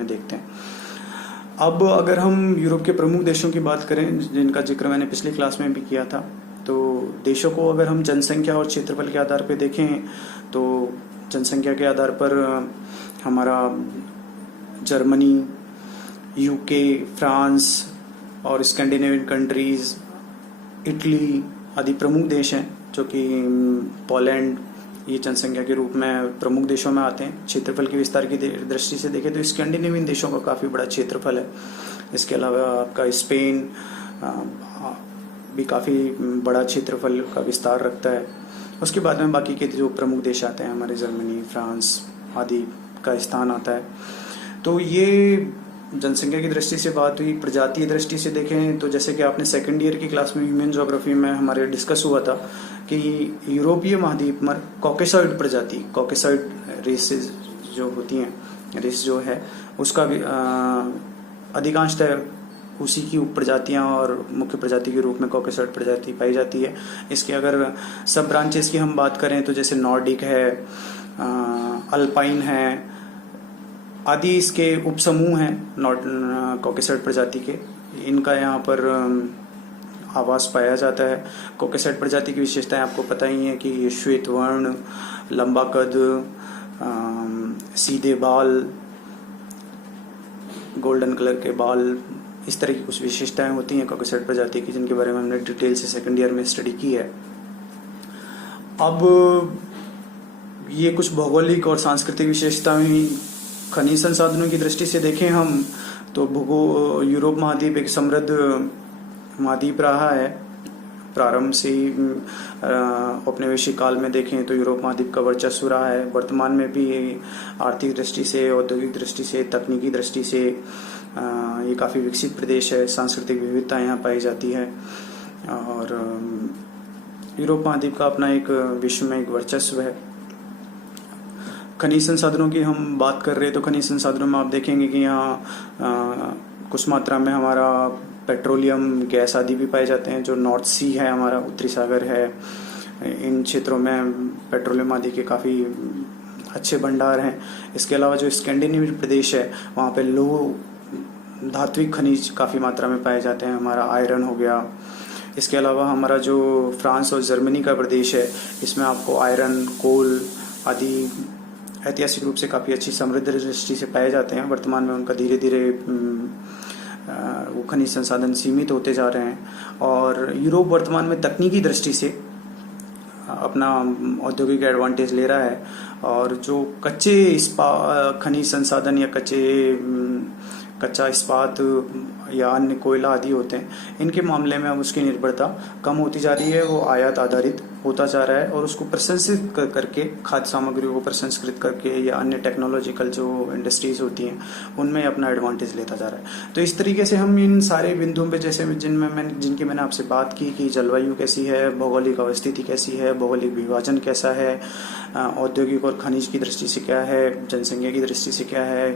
में देखते हैं। अब अगर हम यूरोप के प्रमुख देशों की बात करें, जिनका जिक्र मैंने पिछली क्लास में भी किया था, तो देशों को अगर हम जनसंख्या और क्षेत्रफल के आधार पर देखें तो जनसंख्या के आधार पर हमारा जर्मनी, यूके, फ्रांस और स्कैंडिनेवियन कंट्रीज़, इटली आदि प्रमुख देश हैं, जो कि पोलैंड, ये जनसंख्या के रूप में प्रमुख देशों में आते हैं। क्षेत्रफल के विस्तार की दृष्टि से देखें तो स्कैंडिनेवियन देशों का काफ़ी बड़ा क्षेत्रफल है। इसके अलावा आपका स्पेन भी काफ़ी बड़ा क्षेत्रफल का विस्तार रखता है। उसके बाद में बाकी के जो प्रमुख देश आते हैं, हमारे जर्मनी, फ्रांस आदि का स्थान आता है। तो ये जनसंख्या की दृष्टि से बात हुई। प्रजातीय दृष्टि से देखें तो जैसे कि आपने सेकंड ईयर की क्लास में ह्यूमन ज्योग्राफी में हमारे डिस्कस हुआ था कि यूरोपीय महाद्वीप में कॉकेसॉइड प्रजाति, कॉकेसॉइड रेसेस जो होती हैं, रेस जो है उसका अधिकांशतः उसी की उप प्रजातियाँ और मुख्य प्रजाति के रूप में कॉकेसॉइड प्रजाति पाई जाती है। इसके अगर सब ब्रांचेस की हम बात करें तो जैसे नॉर्डिक है, अल्पाइन है आदि इसके उपसमूह हैं कॉकेसॉइड प्रजाति के। इनका यहाँ पर आवास पाया जाता है। कॉकेसॉइड प्रजाति की विशेषताएं आपको पता ही है कि श्वेत वर्ण, लंबा कद, सीधे बाल, गोल्डन कलर के बाल, इस तरह की कुछ विशेषताएं होती हैं कॉकेसॉइड प्रजाति की, जिनके बारे में हमने डिटेल से सेकंड ईयर में स्टडी की है। अब ये कुछ भौगोलिक और सांस्कृतिक विशेषताएं। खनिज संसाधनों की दृष्टि से देखें हम तो यूरोप महाद्वीप एक समृद्ध महाद्वीप रहा है। प्रारंभ से ही औपनिवेशिक काल में देखें तो यूरोप महाद्वीप का वर्चस्व रहा है। वर्तमान में भी आर्थिक दृष्टि से, औद्योगिक दृष्टि से, तकनीकी दृष्टि से ये काफ़ी विकसित प्रदेश है। सांस्कृतिक विविधता यहाँ पाई जाती है और यूरोप महाद्वीप का अपना एक विश्व में एक वर्चस्व है। खनिज संसाधनों की हम बात कर रहे हैं तो खनिज संसाधनों में आप देखेंगे कि यहाँ कुछ मात्रा में हमारा पेट्रोलियम, गैस आदि भी पाए जाते हैं। जो नॉर्थ सी है, हमारा उत्तरी सागर है, इन क्षेत्रों में पेट्रोलियम आदि के काफ़ी अच्छे भंडार हैं। इसके अलावा जो स्कैंडिनेवियन प्रदेश है वहाँ पे लोह धात्विक खनिज काफ़ी मात्रा में पाए जाते हैं। हमारा आयरन हो गया। इसके अलावा हमारा जो फ्रांस और जर्मनी का प्रदेश है, इसमें आपको आयरन, कोल आदि ऐतिहासिक रूप से काफ़ी अच्छी समृद्ध दृष्टि से पाए जाते हैं। वर्तमान में उनका धीरे धीरे वो खनिज संसाधन सीमित होते जा रहे हैं और यूरोप वर्तमान में तकनीकी दृष्टि से अपना औद्योगिक एडवांटेज ले रहा है और जो कच्चे खनिज संसाधन या कच्चा इस्पात या अन्य कोयला आदि होते हैं, इनके मामले में अब उसकी निर्भरता कम होती जा रही है। वो आयात आधारित होता जा रहा है और उसको प्रसंस्कृत करके, खाद्य सामग्रियों को प्रसंस्कृत करके या अन्य टेक्नोलॉजिकल जो इंडस्ट्रीज होती हैं उनमें अपना एडवांटेज लेता जा रहा है। तो इस तरीके से हम इन सारे बिंदुओं पे, जैसे जिनकी मैंने आपसे बात की कि जलवायु कैसी है, भौगोलिक अवस्थिति कैसी है, भौगोलिक विभाजन कैसा है, औद्योगिक और खनिज की दृष्टि से क्या है, जनसंख्या की दृष्टि से क्या है,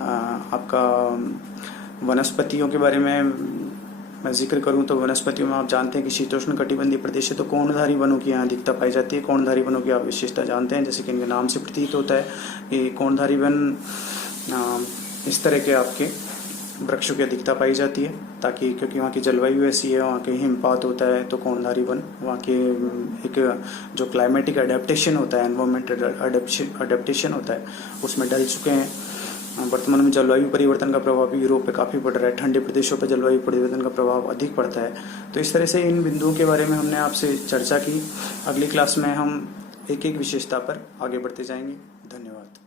आपका वनस्पतियों के बारे में मैं जिक्र करूं तो वनस्पतियों में आप जानते हैं कि शीतोष्ण कटिबंधीय प्रदेश है तो कोणधारी वनों की यहाँ अधिकता पाई जाती है। कोणधारी वनों की आप विशेषता जानते हैं, जैसे कि इनके नाम से प्रतीत होता है कि कोणधारी वन इस तरह के आपके वृक्षों की अधिकता पाई जाती है, ताकि क्योंकि वहाँ की जलवायु ऐसी है, वहाँ के हिमपात होता है, तो कोणधारी वन वहाँ के एक जो क्लाइमेटिक अडेप्टेशन होता है, एनवायरमेंटल अडेप्टेशन होता है, उसमें डल चुके हैं। वर्तमान में जलवायु परिवर्तन का प्रभाव भी यूरोप पे काफ़ी पड़ रहा है। ठंडे प्रदेशों पर जलवायु परिवर्तन का प्रभाव अधिक पड़ता है। तो इस तरह से इन बिंदुओं के बारे में हमने आपसे चर्चा की। अगली क्लास में हम एक एक विशेषता पर आगे बढ़ते जाएंगे। धन्यवाद।